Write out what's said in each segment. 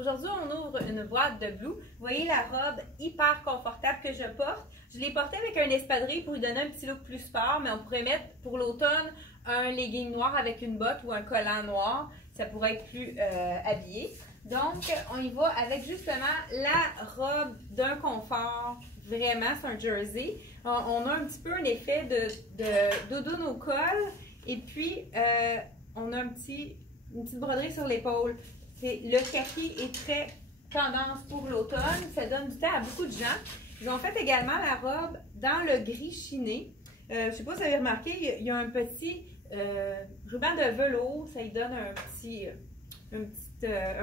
Aujourd'hui, on ouvre une boîte de Blue. Vous voyez la robe hyper confortable que je porte. Je l'ai portée avec un espadrille pour lui donner un petit look plus sport, mais on pourrait mettre pour l'automne un legging noir avec une botte ou un collant noir. Ça pourrait être plus habillé. Donc, on y va avec justement la robe d'un confort. Vraiment, c'est un jersey. On a un petit peu un effet de doudoune au col. Et puis, on a une petite broderie sur l'épaule. Le kaki est très tendance pour l'automne. Ça donne du temps à beaucoup de gens. Ils ont fait également la robe dans le gris chiné. Je ne sais pas si vous avez remarqué, il y a un petit ruban de velours. Ça lui donne un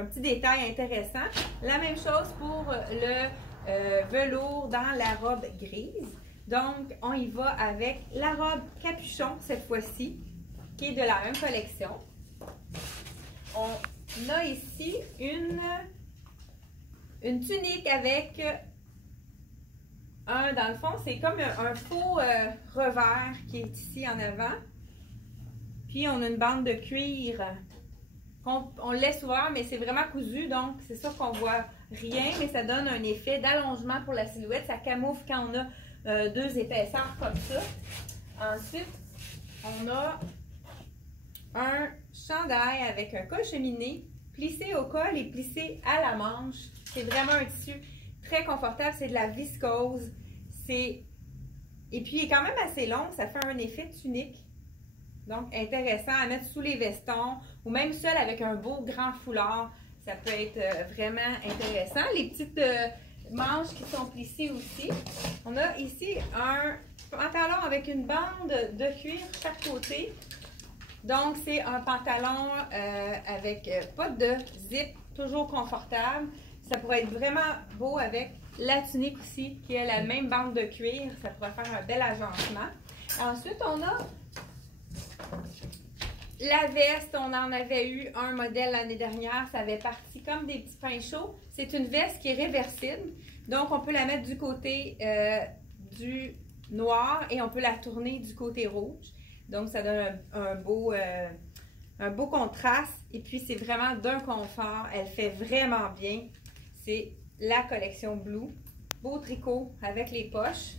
petit détail intéressant. La même chose pour le velours dans la robe grise. Donc, on y va avec la robe capuchon cette fois-ci, qui est de la même collection. On a ici une tunique avec dans le fond, c'est comme un faux revers qui est ici en avant. Puis, on a une bande de cuir. On le laisse ouvert, mais c'est vraiment cousu, donc c'est sûr qu'on voit rien, mais ça donne un effet d'allongement pour la silhouette. Ça camoufle quand on a deux épaisseurs comme ça. Ensuite, on a un chandail avec un col cheminé, plissé au col et plissé à la manche. C'est vraiment un tissu très confortable, c'est de la viscose. Et puis, il est quand même assez long, ça fait un effet tunique. Donc, intéressant à mettre sous les vestons ou même seul avec un beau grand foulard. Ça peut être vraiment intéressant. Les petites manches qui sont plissées aussi. On a ici un pantalon avec une bande de cuir chaque côté. Donc, c'est un pantalon avec pas de zip, toujours confortable. Ça pourrait être vraiment beau avec la tunique aussi, qui a la même bande de cuir. Ça pourrait faire un bel agencement. Ensuite, on a la veste. On en avait eu un modèle l'année dernière. Ça avait parti comme des petits pains chauds. C'est une veste qui est réversible. Donc, on peut la mettre du côté du noir et on peut la tourner du côté rouge. Donc, ça donne un beau contraste. Et puis, c'est vraiment d'un confort. Elle fait vraiment bien. C'est la collection Blue. Beau tricot avec les poches.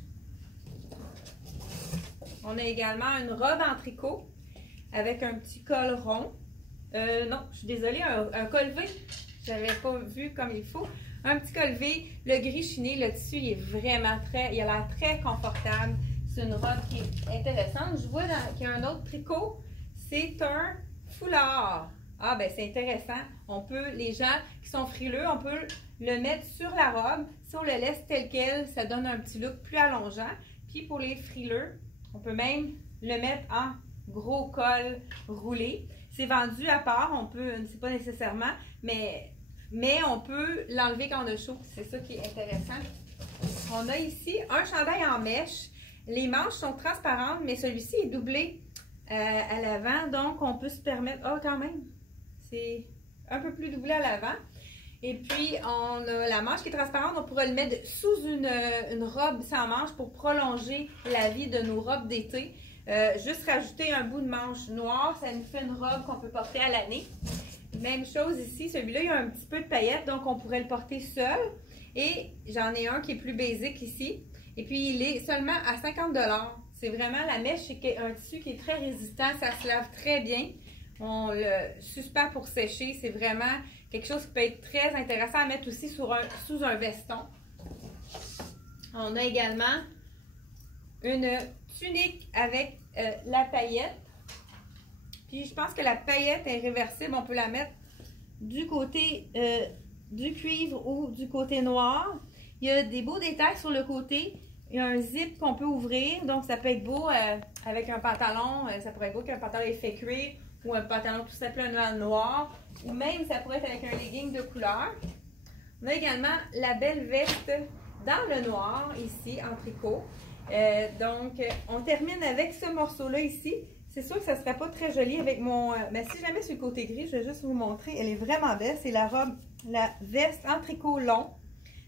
On a également une robe en tricot avec un petit col rond. Non, je suis désolée, un col V. Je n'avais pas vu comme il faut. Un petit col V, le gris chiné, le tissu il est vraiment il a l'air très confortable. C'est une robe qui est intéressante. Je vois qu'il y a un autre tricot. C'est un foulard. Ah, ben c'est intéressant. Les gens qui sont frileux, on peut le mettre sur la robe. Si on le laisse tel quel, ça donne un petit look plus allongeant. Puis pour les frileux, on peut même le mettre en gros col roulé. C'est vendu à part. On peut, c'est pas nécessairement, mais on peut l'enlever quand on a chaud. C'est ça qui est intéressant. On a ici un chandail en mèche. Les manches sont transparentes, mais celui-ci est doublé à l'avant. Donc, on peut se permettre... Oh, quand même! C'est un peu plus doublé à l'avant. Et puis, on a la manche qui est transparente. On pourrait le mettre sous une robe sans manche pour prolonger la vie de nos robes d'été. Juste rajouter un bout de manche noire. Ça nous fait une robe qu'on peut porter à l'année. Même chose ici. Celui-là, il y a un petit peu de paillettes. Donc, on pourrait le porter seul. Et j'en ai un qui est plus basique ici. Et puis, il est seulement à 50 $. C'est vraiment la mèche, c'est un tissu qui est très résistant. Ça se lave très bien. On le suspend pour sécher. C'est vraiment quelque chose qui peut être très intéressant à mettre aussi sous un veston. On a également une tunique avec la paillette. Puis, je pense que la paillette est réversible. On peut la mettre du côté du cuivre ou du côté noir. Il y a des beaux détails sur le côté. Il y a un zip qu'on peut ouvrir. Donc, ça peut être beau avec un pantalon. Ça pourrait être beau qu'un pantalon effet cuir ou un pantalon tout simplement noir. Ou même, ça pourrait être avec un legging de couleur. On a également la belle veste dans le noir, ici, en tricot. Donc, on termine avec ce morceau-là ici. C'est sûr que ça ne serait pas très joli avec mon... mais si jamais sur le côté gris, je vais juste vous montrer. Elle est vraiment belle. C'est la veste en tricot long.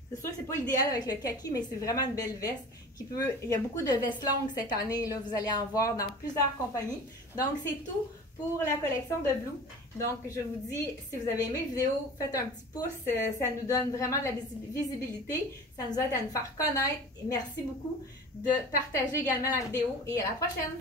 C'est sûr que c'est pas idéal avec le kaki, mais c'est vraiment une belle veste il y a beaucoup de vestes longues cette année, là, vous allez en voir dans plusieurs compagnies. Donc, c'est tout pour la collection de Blue. Donc, je vous dis, si vous avez aimé la vidéo, faites un petit pouce. Ça nous donne vraiment de la visibilité. Ça nous aide à nous faire connaître. Et merci beaucoup de partager également la vidéo et à la prochaine!